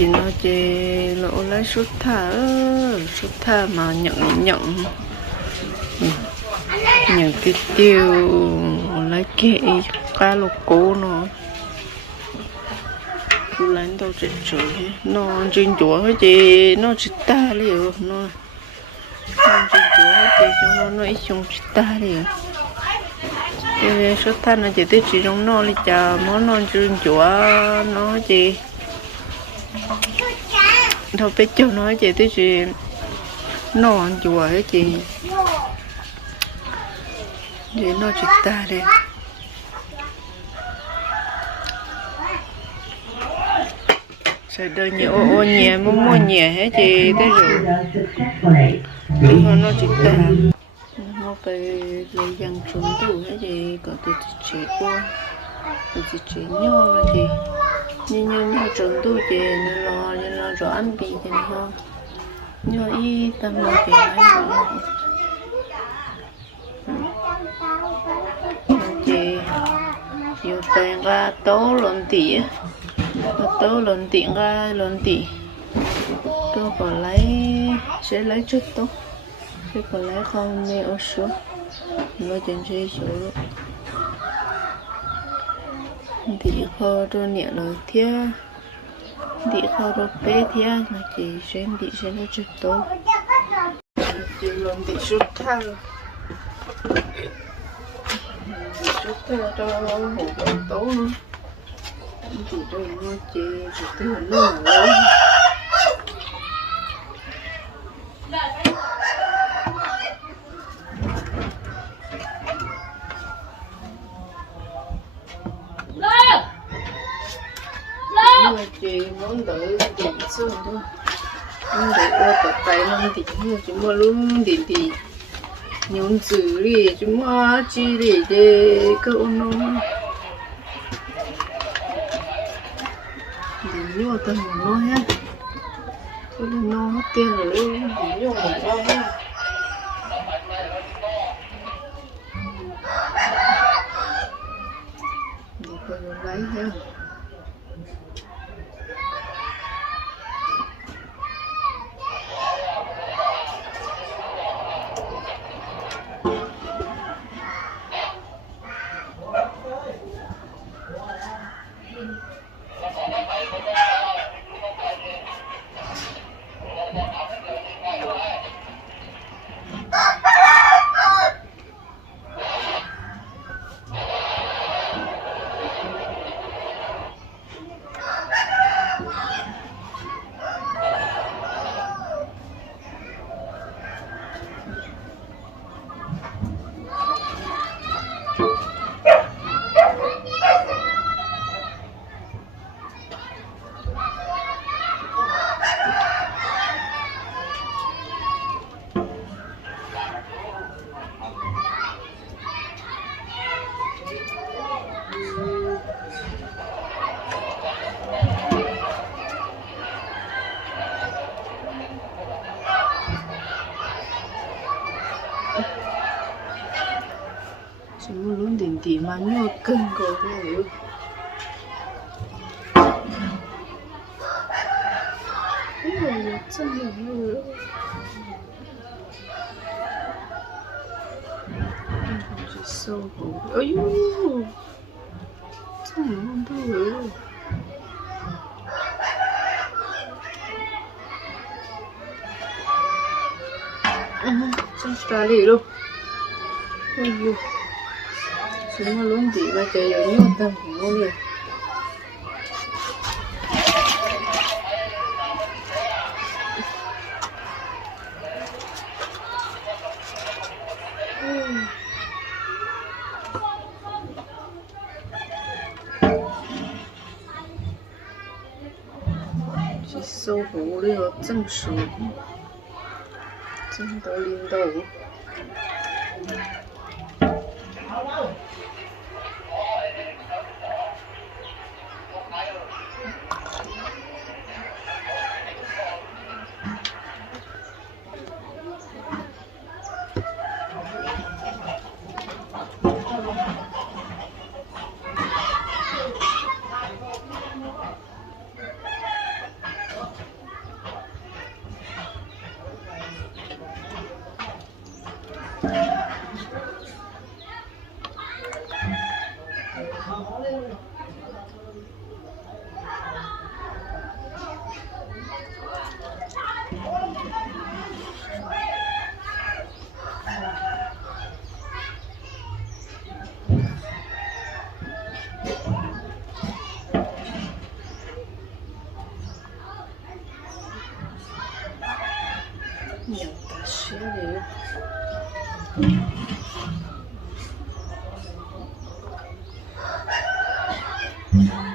chỉ nó chỉ lỗ lấy sút thả sút thả mà nhận nhận những cái tiêu lấy kệ qua lục cố nó. Lấy đâu chết trời nó trên chúa cái gì? Nó chỉ ta liệu. Nó trên chúa cái gì? Trong nó nó ít trong chỉ ta liệu. Cái số thanh nó chỉ tới chỉ trong nó đi chờ món nó trên chúa nó chỉ đâu biết cho nói chị tới chị nó ăn chùa cái chị. Để nó chị ta đi. Sẽ đơn nhẹ ô ô nhẹ, mua mua nhẹ hết chị? Tới rồi. Đừng nó chị ta. Nó phải lấy dân chúng tủ hết chị? Có từ chị ô từ chị chỉ nhau là chị? Nhưng như nhau trốn tu chị nên lo nên lo rõ ăn bị thì nó như y tâm lo thì ai rõ chị yêu tên ra tố luận tỷ tố luận tỷ ra luận tỷ tôi còn lấy, sẽ lấy chút tốt. Chứ còn lấy không mẹ ở số. Nó chuyện chơi số thì khó cho nhẹ lời thia. Thì khó cho bé thia, mà chỉ xem đi xem nó chút tốt. Thì luận tỉ chút thang chút thang cho hổ tốt nữa thì cho nó chê, chỉ tiêu nó ngủ đợi điện xuống thôi. Muốn đợi qua tập tay nó thì chúng mà luôn điện thì nhún chữ đi chúng mà chỉ để để câu nó điện vô muốn nói ha cho nên nó mất tiền rồi. Điện vô muốn nói ha để coi nó lấy ha. chúng luôn điện tỷ mà nhiều cân có rồi Ôi, chân là nữa chỉ sâu hổ ôi chân là không đâu chân ta đi luôn ôi chúng nó luôn chỉ là chơi ở nhiều tầm của người chỉ hổ số đầu đầu tô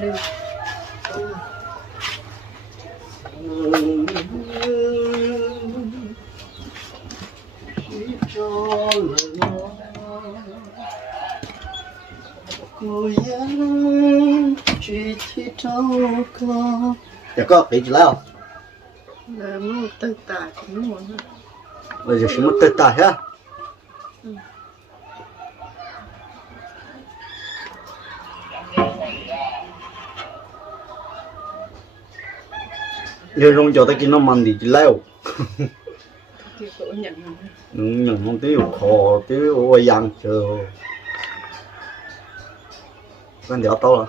đi Dạ có phải chỉ lao là mua tự tài cũng muốn. Bây giờ sẽ mất tất tài ha Giờ rong cho ta kia nó mặn thì chỉ leo. Thì nhận không tiêu khổ tiêu ôi yang chờ. Con đéo to là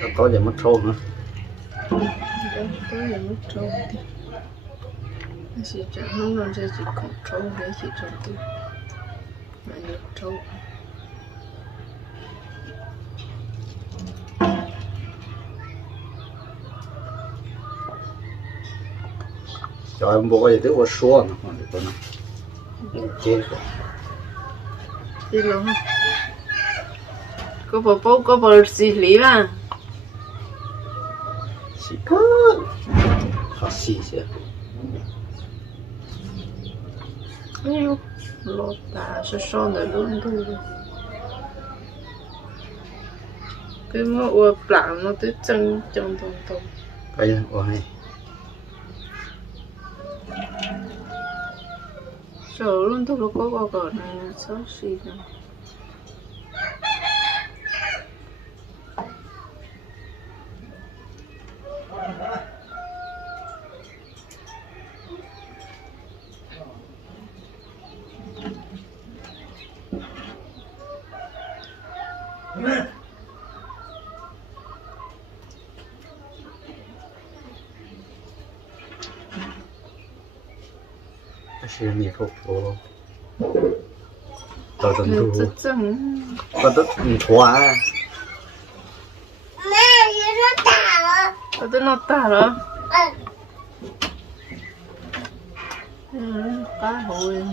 có tốt giờ mất trôn nữa? Có là mất trôn thì nó sẽ chẳng không làm ra chỉ còn trâu để chỉ trâu tu mà được trâu. Cho em bố cái thứ số nữa còn được nó chết rồi. Đi luôn ha có bộ bố có bộ xử lý mà. Cơ khó xì xí Yêu, lột tà sẽ so nữa luôn thôi cái mà ua plạng nó tới chân trong tông tông cái này ôi rồi luôn thôi có có có này xấu xí nữa cái xì hộp tao tận Nó thu rất chân có đất thoa Ở đây nó rồi Ừ, cá hồi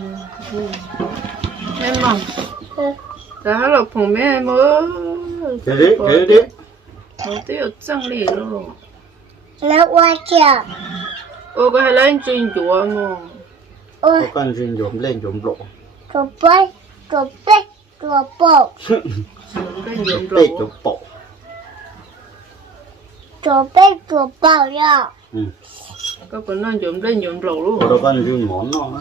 em mong phòng bé mới cái đấy cái đấy nó tiêu chân lì luôn nó qua chờ ô có hay lên trên chùa mà ôi. Có con riêng dồn lên dồn lộ. Chụp bê chụp bê chụp bộ. Nhiệm bê dồn bộ. Chụp bê chụp bộ rồi ừ. Có còn nó nhuộm lên nhuộm lộ có luôn. Đâu con riêng món nó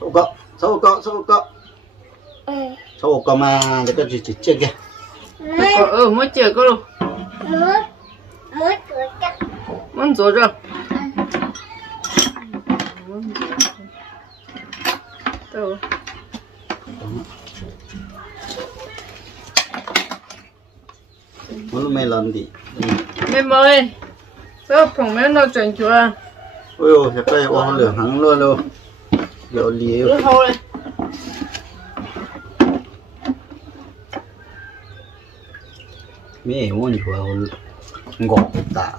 số có số có số có. Ừ. Số có mà để cái gì chỉ chết kìa có ờ mới chờ có luôn. Muốn muốn chụp chắc muốn rồi rồi Ayan. Ito. Ano may landi? May mời. Sao phòng mấy nó chuẩn chú à? Ôi ôi, chắc là ông lửa hắn luôn luôn. Lửa liều. Lửa hô lên. Mẹ muốn chú à, ngọt tạo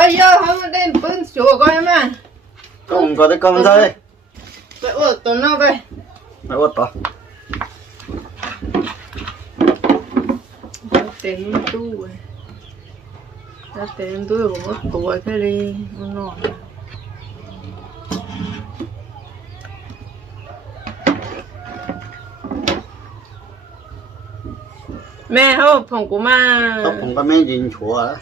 bây giờ không đến bưng chỗ coi mà cùng có tới con thôi mày uất tao nào vậy mày uất tao tiền tu ta tiền tu của mất tuổi cái đi nó mẹ không phòng của ma phòng của mẹ nhìn chùa đó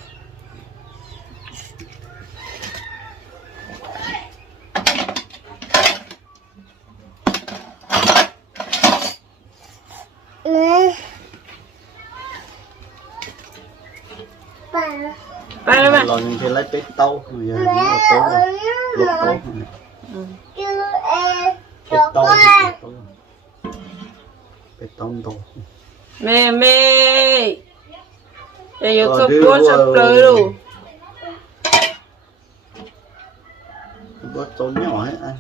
thì lấy bếp tâu bây giờ nó là tố lúc tố bếp tâu bếp tâu tâu mẹ mẹ. Để yêu cấp bố sắp tới rồi. bố tốn nhỏ hết anh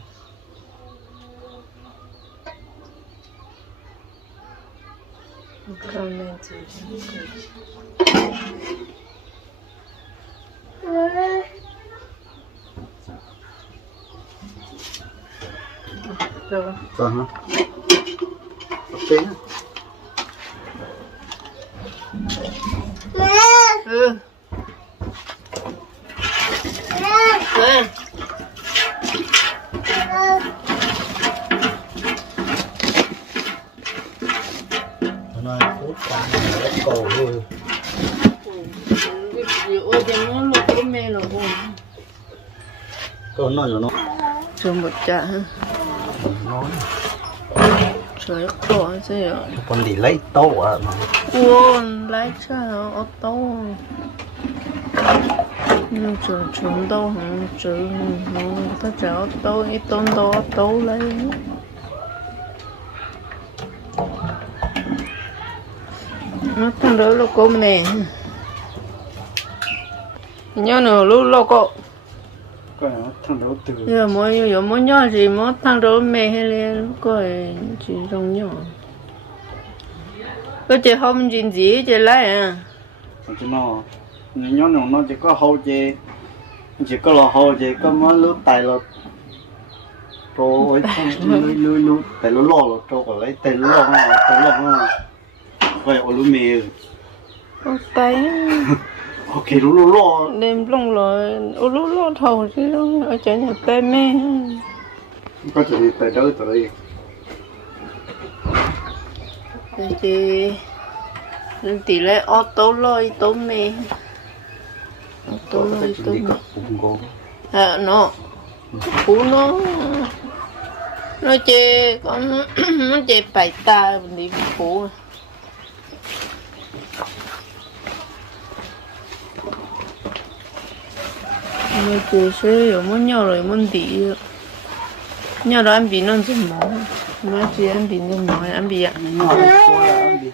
Comment. Rồi. Còn hả? Ok. Ừ. Ừ. Nó phút qua nó cổ rồi. Ôi, nó lúc mê là buồn. Con nói là nó. Trông bật chả hơn nói. Trời đất đỏ gì ạ con đi lấy tàu à mà. Ủa, lái xe ô tô nhưng trường trường đâu hả? Trường ta trả ô tô ít tôn đâu ô tô lấy. Nó thằng đó là cô nè. Nhớ nữa lúc lâu cô thằng từ giờ mới giờ mới nhớ gì mới thằng đó mẹ hay lên coi chỉ trong nhỏ cái chị không chuyện gì chị lấy à? Chứ nó nhớ nó nó chỉ có hậu chế chỉ có là hậu chế có mà lúc tài là rồi lui lui lui tài lo lo rồi cho còn lấy tài lo lo tài lo lo vậy ở lúc mì Ô, tay ok lúc lo lo đêm lông rồi ô lúc lo thầu chứ đâu ở chỗ nhà tay mẹ có chuyện tài đỡ tới rồi chị. Tỷ lệ ô tô lôi tô mẹ ô tô tôi lôi phải tô chuẩn bị mẹ cả cùng cô à nó. Cú nó. Nó chê con nó chê bài ta mình đi cú nó chê sẽ có muốn nhau rồi muốn đi nhau đó anh bị nó gì mỏ nó chỉ anh bị nó mỏ anh bị ạ nó nói là anh đi